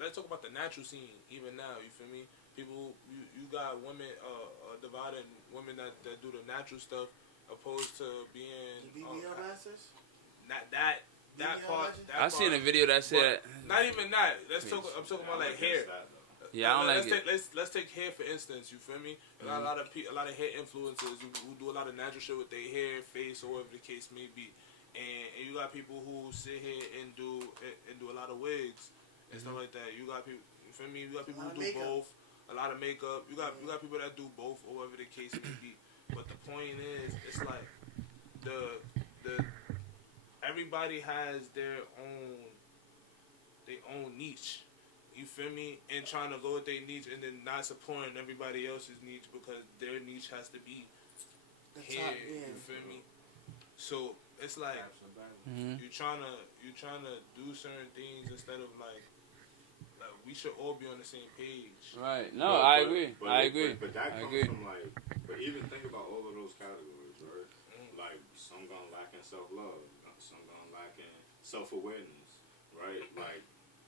Let's talk about the natural scene even now. You feel me? People, you got women dividing women that do the natural stuff opposed to being The BBL masters? not that BBL part. legend? That I seen a part. video that said. Not even that. I'm talking about like hair. Yeah, I don't like it. Let's take hair for instance. You feel me? A lot of hair influencers who do a lot of natural shit with their hair, face, or whatever the case may be. And you got people who sit here and do a lot of wigs and stuff like that. You got people. You feel me? You got people who do both. A lot of makeup. You got people that do both, or whatever the case may be. But the point is, it's like the everybody has their own niche. You feel me? And trying to go with their niche and then not supporting everybody else's niche because their niche has to be here. You feel me? So it's like you trying to do certain things instead of like we should all be on the same page. Right. No, I agree. I agree. But that I comes agree. from like, but even think about all of those categories, right? Like some gonna lack in self-love, some gonna lack in self-awareness, right? Like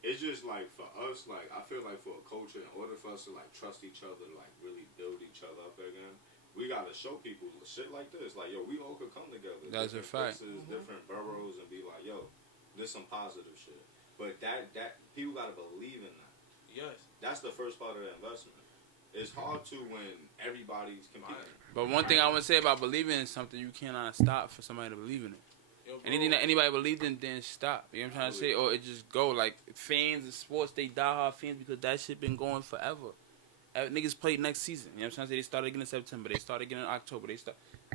it's just like for us, like I feel like for a culture, in order for us to like trust each other, like really build each other up again, we gotta show people shit like this. Like yo, we all could come together. That's a fact. Places, different boroughs, and be like, yo, there's some positive shit. But that people gotta believe in that. Yes. That's the first part of the investment. It's hard to when everybody's competing. But one thing I want to say about believing in something, you cannot stop for somebody to believe in it. Yo, bro, Anything that anybody believed in, then stop. You know what I'm trying to say? Or it just go. Like, fans of sports, they die hard fans because that shit been going forever. Niggas played next season. You know what I'm trying to say? They started again in September. They started again in October.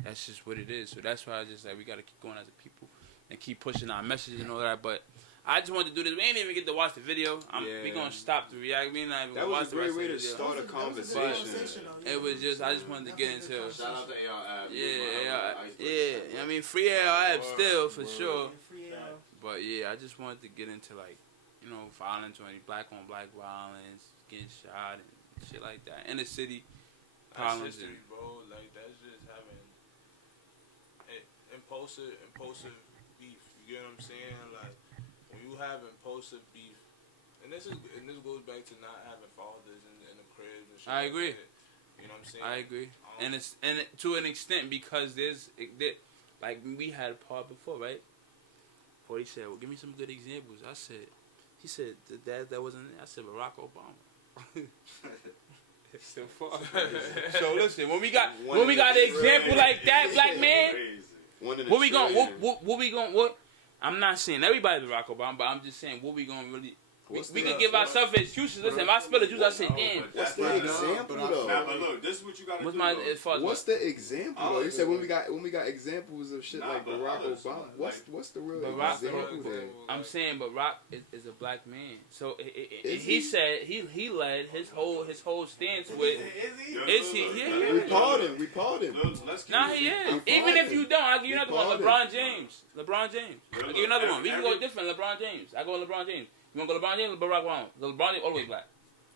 That's just what it is. So that's why I just like we got to keep going as a people and keep pushing our message and all that. But I just wanted to do this. We ain't even get to watch the video. We gonna stop the react. We not even That watch was a the rest great way of the to video. start a conversation. It was just I just wanted to get into it. Shout out to AR Ab. Yeah. I mean, free AR app still for sure. But yeah, I just wanted to get into like, you know, violence or any black on black violence, getting shot and shit like that in the city. that's Problems history, bro. Like that's just having impulsive beef. You get what I'm saying? Like when you have impulsive beef, and this goes back to not having fathers in the crib and shit. I agree. Like that. You know what I'm saying? I agree, and to an extent because like we had a part before, right? Before he said, "Well, give me some good examples." He said the dad that wasn't there. I said Barack Obama. So far. So listen, when we got an example like that, black man, what we going? I'm not saying everybody's Barack Obama, but I'm just saying what we gonna really. We could give ourselves excuses. Listen, if I spill the juice, I say, damn. What's the example though? Nah, but look, this is what you gotta What's do. my though. as far as What's what? the example though? You said when we got examples of shit Nah, like but Barack others, Obama. like- What's the real Barack- example there? I'm saying, but Rock is a black man. So Is he he? said he led his whole stance with. Is he? Yeah. We pardon him. Let's keep Nah, it- he is. I'm Even if pardoned. you don't, I'll give you We another one. pardoned. LeBron James. I'll give you another one. We can go Every- different. LeBron James. I go LeBron James. You want to go LeBron James or Barack Obama? The LeBron James all the way black.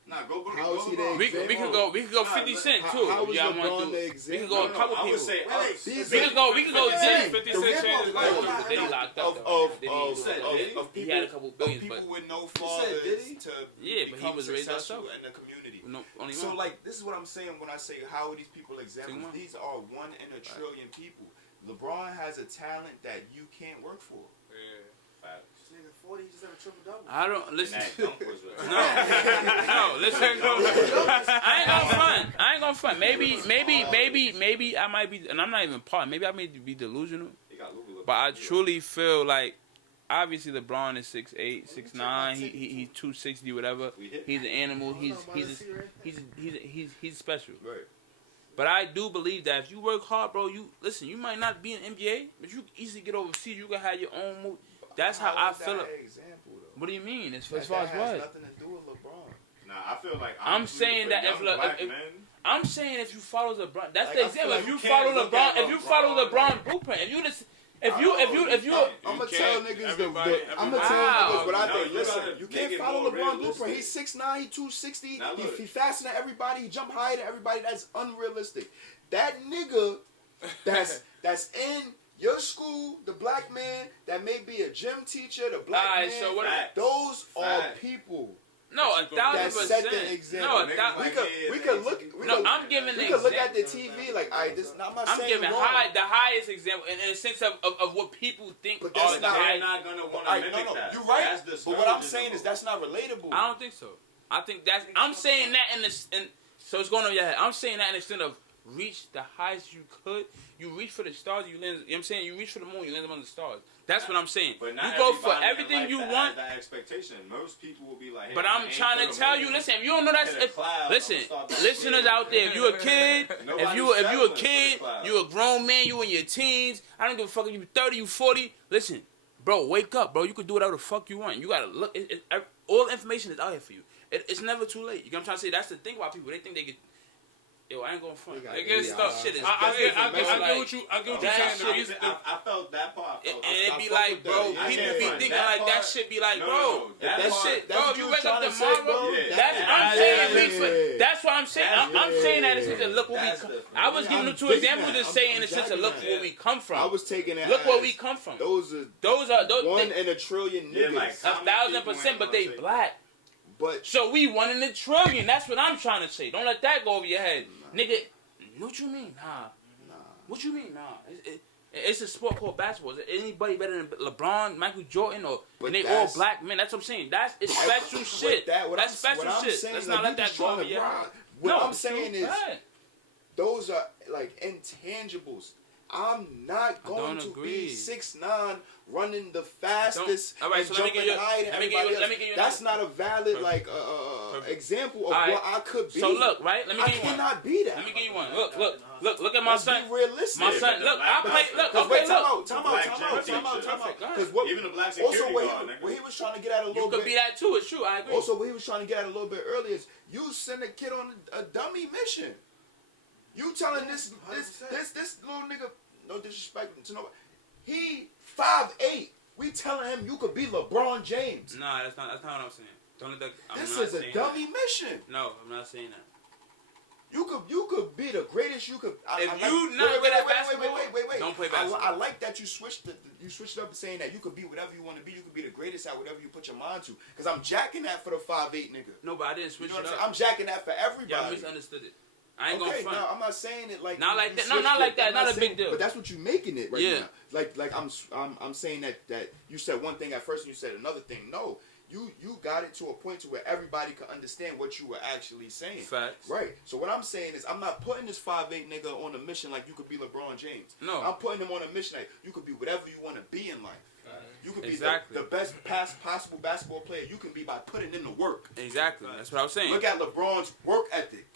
Nah, go. How is he the We example? could go 50 Cent too. How was y'all want LeBron to the do. We example? could go a couple I people. would say us. We could go Diddy. 50 The Cent rip changed his off- life. of- But Diddy locked up. of though. of Diddy of was said locked up. Diddy? of He people had a couple billions, of people but with no said fathers Diddy? to Yeah, but he become was raised by successful himself. in the community. no, only So one. like this is what I'm saying when I say how are these people examples? Single. These are 1 in a trillion people. LeBron has a talent that you can't work for. Facts. Nigga, 40, he just had a triple double. I don't And listen. that dunk was No, listen. I ain't gonna front. Maybe I might be, and I'm not even part. Maybe I may be delusional, He got Luka looking but I good. truly feel like, obviously LeBron is 6'8", 6'9". He's 260, whatever. We hit. He's an animal. Hold on, He's special. Right. But I do believe that if you work hard, bro, you might not be in NBA, but you can easily get overseas. You can have your own move. That's how I is feel. that an example though? What do you mean? As That far as has what? nothing to do with LeBron. Nah, I feel like I'm honestly, saying for that young if Le- black if- men, I'm saying if you follow LeBron, that's Like, the I example. feel If like you you follow can't look LeBron, at if you follow LeBron, LeBron blueprint, if you I'm gonna tell niggas I'm gonna tell niggas what I No, think. you Listen, gotta you make can't it follow more LeBron realistic. blueprint. He's 6'9", he 260. Now look. He faster than everybody. He jump higher than everybody. That's unrealistic. That nigga that's in your school, the black man that may be a gym teacher, the black Alright, man. so what? Facts. Those are Facts. people No, that set the 1,000%. example. No, Niggas we like could me we is could like- look. We No, could, I'm giving we the could look at the example. TV like, alright, this. I'm not I'm saying giving wrong. the highest example in the sense of what people think But are that's the not- they're high. not gonna want to Alright, mimic no, that. you're right. That's But what I'm discouraging saying them. is that's not relatable. I don't think so. I think I'm saying that so it's going on your head. I'm saying that in the extent of reach the highest you could. You reach for the stars, you land. You know what I'm saying? You reach for the moon, you land on the stars. That's what I'm saying. But You not go for everybody in everything life you that want. has that expectation. Most people will be like, hey, But I'm aim trying for to the tell moon. you, listen, if you don't know that's Hit a cloud, listen, I'm gonna start that listeners shit. out there, if you a kid, if Nobody's you a settling for the kid, cloud. you a grown man, you in your teens, I don't give a fuck if you 30, you 40, listen, bro, wake up, bro, you can do whatever the fuck you want. You gotta look, all information is out here for you. It's never too late. You know what I'm trying to say? That's the thing about people. They think they get, yo, I ain't going front. They got It gets stuff, AI. shit is I crazy, get bro. what you that saying. shit- I felt that part. And I it be fuck like, with that. bro, I people can't be front. thinking That like that part- shit be like, No, bro, no, that that part- shit, that's bro, what you you wake up trying to say, tomorrow, bro? Yeah. that's, Yeah. I'm saying, Yeah. reach for, that's what I'm saying, I'm saying that in the sense of look where we That's come, different. I was Yeah, giving I'm them two digging examples that. to say I'm in the sense of jacking look that. where we come I from, was taking it. look where as we come from, Those are those are, 1 in a trillion Yeah, niggas. like, 1,000%, but they People ain't black. But So we 1 in a trillion. That's what I'm trying to say. Don't let that go over your head, nigga. What you mean, nah? What you mean, nah? It's a sport called basketball. Is anybody better than LeBron, Michael Jordan, or But and they all that's- black men? That's what I'm saying. It's special with shit. that, what That's I'm- special what I'm shit. saying Let's is, not like, let you that just go trying over to your head. rock. What No, I'm saying is, right. those are like intangibles. I'm not going don't to agree. be 6'9", running the fastest All right, and so let me jumping give you- higher than let me give you- everybody let me else. give you That's another- not a valid Perfect. example of All right. what I could be. So look, right? Let me I give you one. cannot be that. Let me give you one. Look at my Let's son. be realistic. My son, look, I play. Look, Because okay, wait, time look. out. Go ahead. Because what? Even the black Also, security guard, nigga. what he was trying to get at a You little could bit. be that too. It's true. I agree. Also, what he was trying to get at a little bit earlier is you send a kid on a dummy mission. You telling this little nigga, no disrespect to nobody, he 5'8". We telling him you could be LeBron James. Nah, that's not what I'm saying. Don't let that. I'm This not is a saying dummy that. mission. No, I'm not saying that. You could be the greatest. You could. If you not good at basketball, wait. don't play I basketball. like that you switched it up saying that you could be whatever you want to be. You could be the greatest at whatever you put your mind to. Because I'm jacking that for the 5'8" nigga. No, but I didn't You switch know what it I'm up. saying? I'm jacking that for Y'all everybody. misunderstood it. I ain't Okay, gonna front. no, I'm not saying it like Not you- like you that. No, switched not it. like that. I'm Not a saying- big deal. But that's what you making it right Yeah. now. Like I'm saying that you said one thing at first and you said another thing. No, you got it to a point to where everybody could understand what you were actually saying. Facts. Right. So what I'm saying is I'm not putting this 5'8" nigga on a mission like you could be LeBron James. No. I'm putting him on a mission like you could be whatever you want to be in life. You could be Exactly. the best possible basketball player you can be by putting in the work. Exactly. That's what I was saying. Look at LeBron's work ethic.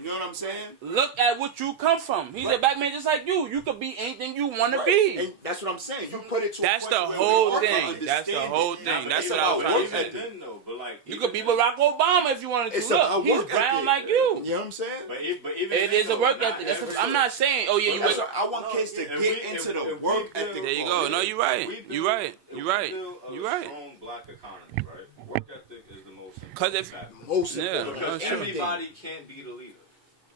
You know what I'm saying? Look at what you come from. He's a Right. black man just like you. You could be anything you want to Right. be. And that's what I'm saying. You put it to That's a the point where whole we all can thing. That's the understand whole it. thing. Nah, but That's even what I was about trying work to say. ethic, though, but like You could be Barack Obama if you wanted to. It's Look, about he's work brown ethic. like you. You know what I'm saying? But even It is a though, work not ethic. That's every- I'm not saying, oh yeah, you That's wake what I want kids to If get we- into if- the if we work build- ethic. There you if go. we No, you're right. build- You're right. if You're we right. build a You're right. strong black economy, right? Work ethic is the most important. Cause if Most Yeah. important. Because that's true. everybody can't be the leader.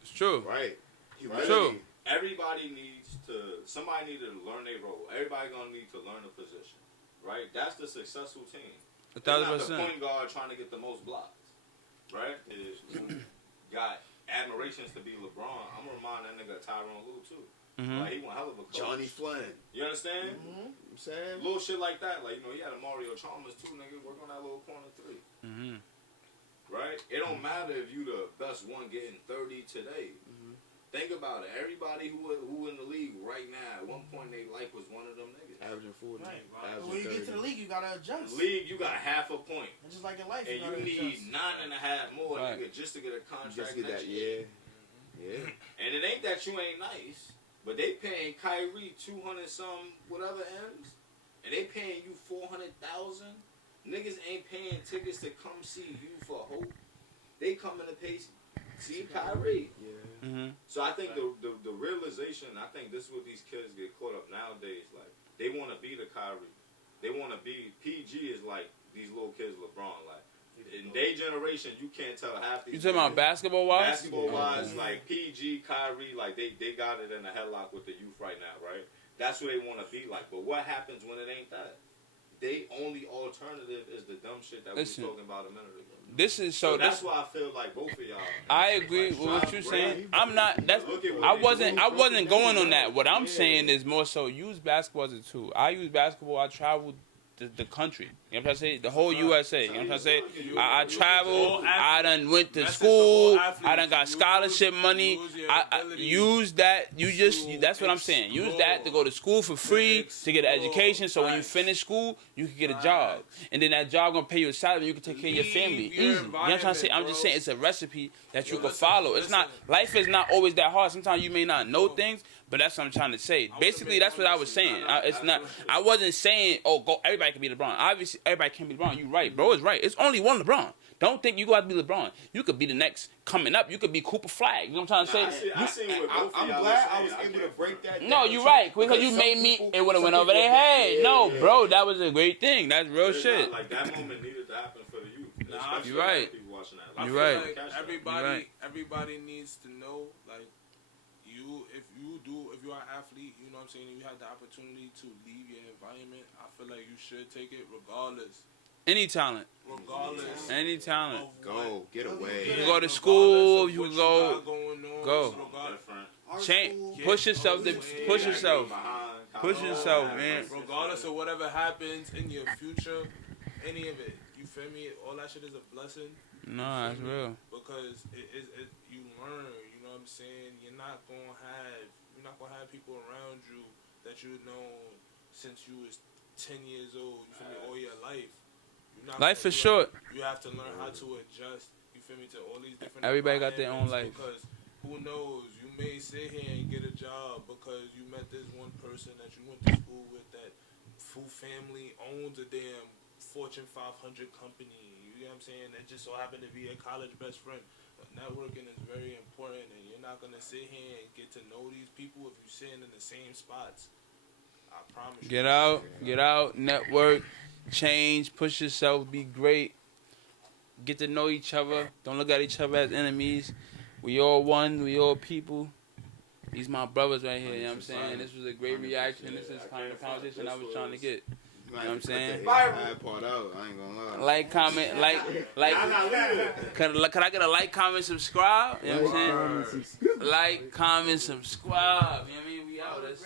it's true, Right. Right? True. Everybody needs to. Somebody needs to learn their role. Everybody gonna need to learn a position. Right? That's the successful team. It's not the 1,000%. point guard trying to get the most blocks. Right? Is got admirations to be LeBron. I'm gonna remind that nigga Tyronn Lue too. Mhm. Like he one hell of a coach. Johnny Flynn. You understand? I'm saying? Little shit like that. Like, you know, he had a Mario Chalmers too, nigga. Work on that little corner three. Mhm. Right? It don't matter if you the best one getting 30 today. Think about it. Everybody who in the league right now, at one point in their life was one of them niggas. Averaging 40. Right. Averaging When you get to 30. the league, you gotta adjust. League, you got half a point. It's just like in life, And you gotta you need adjust. 9.5 more, Right. nigga, just to get a You contract just get next that, year. yeah. And it ain't that you ain't nice, but they paying Kyrie 200 some whatever M's, and they paying you 400,000. Niggas ain't paying tickets to come see you for hope. They coming to pay see Kyrie. Yeah. Mhm. So I think the realization, I think this is what these kids get caught up nowadays. Like they want to be the Kyrie, they want to be PG is like these little kids LeBron. Like in their generation, you can't tell half these. You talking about basketball wise? Basketball wise, like PG, Kyrie, like they got it in a headlock with the youth right now, right? That's what they want to be like. But what happens when it ain't that? They only alternative is the dumb shit that Listen. we were talking about a minute ago. This is So so. that's This why I feel like both of y'all. I agree like, with what Sean you're Bradley, saying. I'm not. That's. look at what I they wasn't. do. I wasn't going on that. What I'm Yeah. saying is more so use basketball as a tool. I use basketball. I traveled the country. You know what I'm trying to say? The whole USA. You know what I'm trying to say? I traveled. I done went to That's school. just the whole I done got athlete. scholarship money. Use your I ability use that. You just. to That's what I'm saying. Use explore. that to go to school for free to get an explore. education. So when you Facts. finish school, you can get a job, and then that job gonna pay you a salary. And you can take care of your Leave family. your Easy. You know what I'm trying to say? I'm just environment, saying it's a recipe that you Yo, can listen, follow. It's not. listen. Life is not always that hard. Sometimes you may not know Yo. things, but that's what I'm trying to say. wanna Basically, make that's one what I was message. saying. Nah, It's not. absolutely. I wasn't saying, oh, go. Everybody can be LeBron. Obviously, everybody can't be LeBron. You right, bro. It's right. It's only one LeBron. Don't think you got to be LeBron. You could be the next coming up. You could be Cooper Flag. You know what I'm trying to say? I see what both of I'm y'all glad was I was saying. able to break that down. No, you're right. Because you some made me. people- It would have some went over people- their head. Yeah, No, yeah. bro, that was a great thing. That's real It's shit. not like that moment needed to happen for the youth. Nah, Especially you're right. People watching that. I You're feel right. Like everybody needs to know, like, if you're an athlete, you know what I'm saying, and you have the opportunity to leave your environment, I feel like you should take it regardless. Any talent. Regardless. Any talent. of Go, get You away. can go to regardless school. of You what can go. got going on, go. regardless- Different. Art Change. school, Push yourself. Push yourself. Behind, Push college, yourself, all man. that. Regardless of whatever happens in your future, any of it, you feel me? All that shit is a blessing. No, that's real. Because you learn, you know what I'm saying? You're not gonna have people around you that you know since you was 10 years old, you feel me, all your life. You're not Life gonna- is short. You have to learn how to adjust, you feel me, to all these different Everybody got their own environments, life. Because who knows, you may sit here and get a job because you met this one person that you went to school with that full family owns a damn Fortune 500 company. You know what I'm saying? That just so happened to be a college best friend. But networking is very important, and you're not gonna sit here and get to know these people if you're sitting in the same spots. I promise you. Get out, network, change, push yourself, be great. Get to know each other. Don't look at each other as enemies. We all one, we all people. These my brothers right here, you know what I'm saying? This was a great reaction. This is kind of the conversation I was trying to get. You know what I'm saying? Bad part out. I ain't gonna lie. Like, comment, can I get a like, comment, subscribe? You know what I'm saying? Like, comment, subscribe. You know what I mean? We out. That's